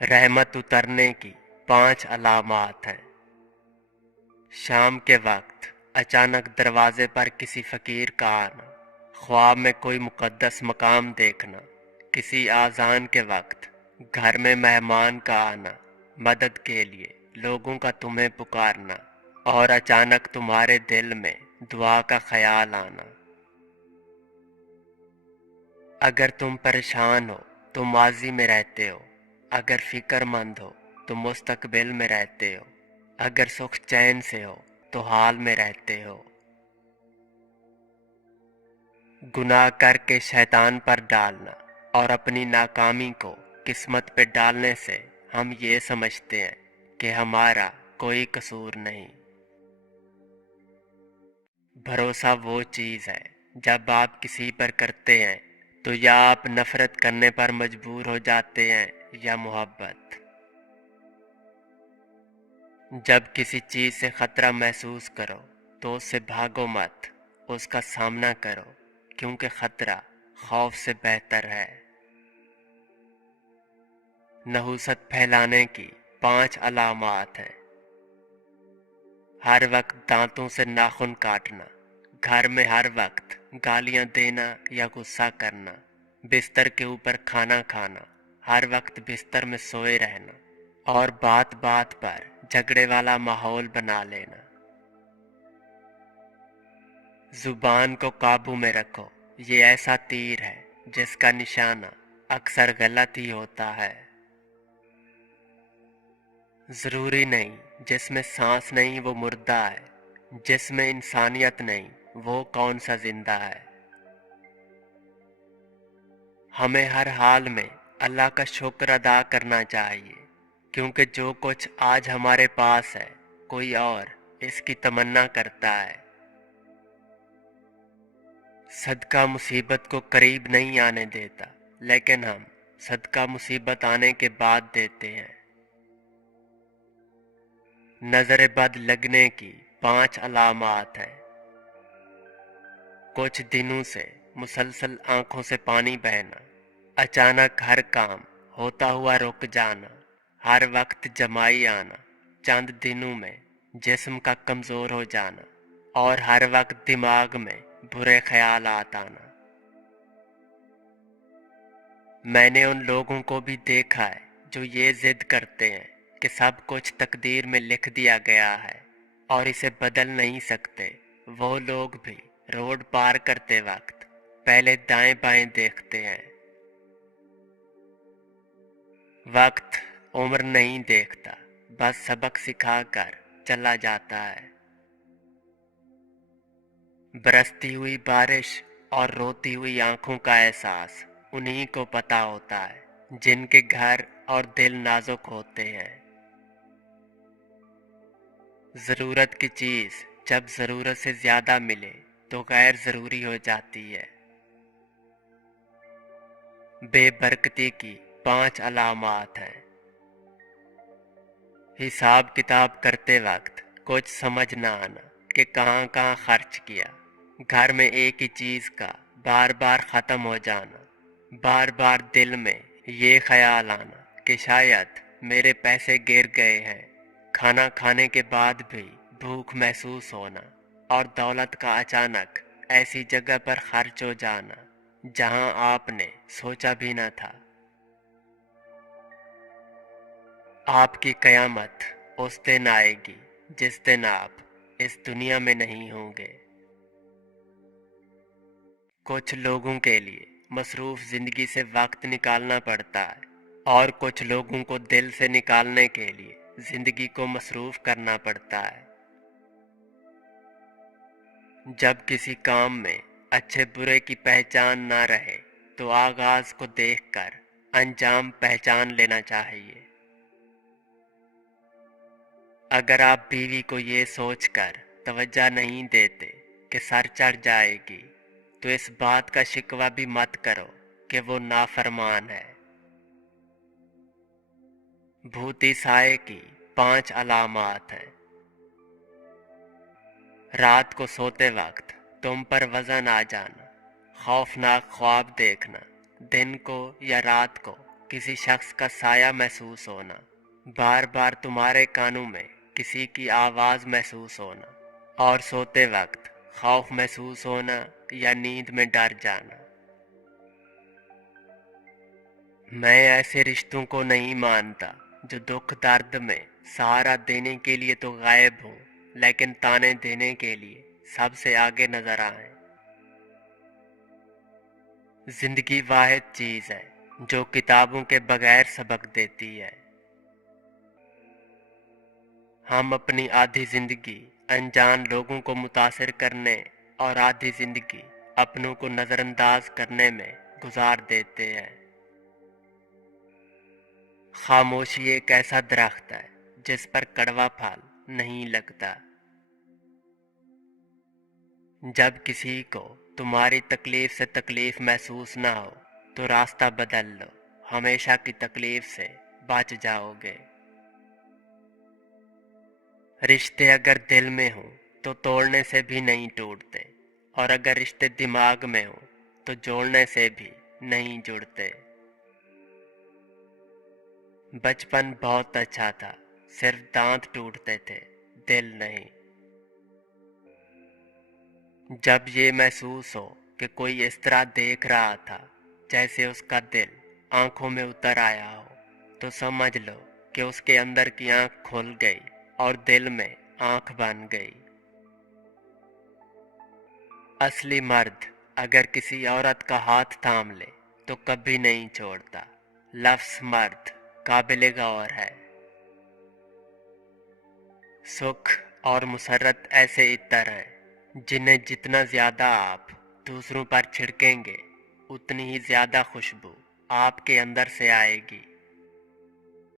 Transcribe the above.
रहमत उतरने की 5 अलामात हैं। शाम के वक्त अचानक दरवाजे पर किसी फकीर का आना, ख्वाब में कोई मुकद्दस मकाम देखना, किसी आज़ान के वक्त घर में मेहमान का आना, मदद के लिए लोगों का तुम्हें पुकारना और अचानक तुम्हारे दिल में दुआ का ख्याल आना। अगर तुम परेशान हो तो माजी में रहते हो, अगर फिक्रमंद हो तो मुस्तकबिल में रहते हो, अगर सुख चैन से हो तो हाल में रहते हो। गुनाह करके शैतान पर डालना और अपनी नाकामी को किस्मत पे डालने से हम ये समझते हैं कि हमारा कोई कसूर नहीं। भरोसा वो चीज़ है जब आप किसी पर करते हैं तो या आप नफरत करने पर मजबूर हो जाते हैं या मोहब्बत। जब किसी चीज़ से ख़तरा महसूस करो तो उससे भागो मत, उसका सामना करो, क्योंकि ख़तरा खौफ से बेहतर है। नहुसत फैलाने की 5 अलामात हैं। हर वक्त दांतों से नाखून काटना, घर में हर वक्त गालियां देना या गुस्सा करना, बिस्तर के ऊपर खाना खाना, हर वक्त बिस्तर में सोए रहना और बात बात पर झगड़े वाला माहौल बना लेना। जुबान को काबू में रखो, ये ऐसा तीर है जिसका निशाना अक्सर गलत ही होता है। ज़रूरी नहीं जिसमें सांस नहीं वो मुर्दा है, जिसमें इंसानियत नहीं वो कौन सा जिंदा है। हमें हर हाल में अल्लाह का शुक्र अदा करना चाहिए, क्योंकि जो कुछ आज हमारे पास है कोई और इसकी तमन्ना करता है। सदका मुसीबत को करीब नहीं आने देता, लेकिन हम सदका मुसीबत आने के बाद देते हैं। नजर बद लगने की 5 अलामात हैं। कुछ दिनों से मुसलसल आंखों से पानी बहना, अचानक हर काम होता हुआ रुक जाना, हर वक्त जमाई आना, चंद दिनों में जिस्म का कमज़ोर हो जाना और हर वक्त दिमाग में बुरे ख्यालात आना। मैंने उन लोगों को भी देखा है जो ये जिद करते हैं कि सब कुछ तकदीर में लिख दिया गया है और इसे बदल नहीं सकते। वो लोग भी रोड पार करते वक्त पहले दाएं बाएं देखते हैं। वक्त उम्र नहीं देखता, बस सबक सिखा कर चला जाता है। बरसती हुई बारिश और रोती हुई आंखों का एहसास उन्हीं को पता होता है जिनके घर और दिल नाजुक होते हैं। ज़रूरत की चीज़ जब ज़रूरत से ज़्यादा मिले तो गैर ज़रूरी हो जाती है। बेबरकती की 5 अलामात हैं। हिसाब किताब करते वक्त कुछ समझ ना आना कि कहाँ कहाँ खर्च किया, घर में एक ही चीज़ का बार बार ख़त्म हो जाना, बार बार दिल में ये ख्याल आना कि शायद मेरे पैसे गिर गए हैं, खाना खाने के बाद भी भूख महसूस होना और दौलत का अचानक ऐसी जगह पर खर्च हो जाना जहां आपने सोचा भी न था। आपकी कयामत उस दिन आएगी जिस दिन आप इस दुनिया में नहीं होंगे। कुछ लोगों के लिए मसरूफ ज़िंदगी से वक्त निकालना पड़ता है और कुछ लोगों को दिल से निकालने के लिए ज़िंदगी को मसरूफ करना पड़ता है। जब किसी काम में अच्छे बुरे की पहचान ना रहे तो आगाज को देखकर अंजाम पहचान लेना चाहिए। अगर आप बीवी को ये सोचकर तवज्जो नहीं देते कि सर चढ़ जाएगी तो इस बात का शिकवा भी मत करो कि वो नाफरमान है। भूती साए की 5 अलामात हैं। रात को सोते वक्त तुम पर वजन आ जाना, खौफनाक ख्वाब देखना, दिन को या रात को किसी शख्स का साया महसूस होना, बार बार तुम्हारे कानों में किसी की आवाज़ महसूस होना, और सोते वक्त खौफ महसूस होना या नींद में डर जाना। मैं ऐसे रिश्तों को नहीं मानता जो दुख दर्द में सहारा देने के लिए तो गायब हों, लेकिन ताने देने के लिए सबसे आगे नजर आएं। जिंदगी वाहिद चीज है जो किताबों के बगैर सबक देती है। हम अपनी आधी जिंदगी अनजान लोगों को मुतासिर करने और आधी जिंदगी अपनों को नजरअंदाज करने में गुजार देते हैं। खामोशी एक ऐसा दरख्त है जिस पर कड़वा फल नहीं लगता। जब किसी को तुम्हारी तकलीफ से तकलीफ महसूस ना हो तो रास्ता बदल लो, हमेशा की तकलीफ से बच जाओगे। रिश्ते अगर दिल में हों तो तोड़ने से भी नहीं टूटते, और अगर रिश्ते दिमाग में हों तो जोड़ने से भी नहीं जुड़ते। बचपन बहुत अच्छा था, सिर्फ दांत टूटते थे, दिल नहीं। जब ये महसूस हो कि कोई इस तरह देख रहा था जैसे उसका दिल आंखों में उतर आया हो, तो समझ लो कि उसके अंदर की आंख खुल गई और दिल में आंख बन गई। असली मर्द अगर किसी औरत का हाथ थाम ले तो कभी नहीं छोड़ता। लफ्ज़ मर्द काबिले गौर है। सुख और मुसर्रत ऐसे इत्तर हैं जिन्हें जितना ज़्यादा आप दूसरों पर छिड़केंगे उतनी ही ज़्यादा खुशबू आपके अंदर से आएगी।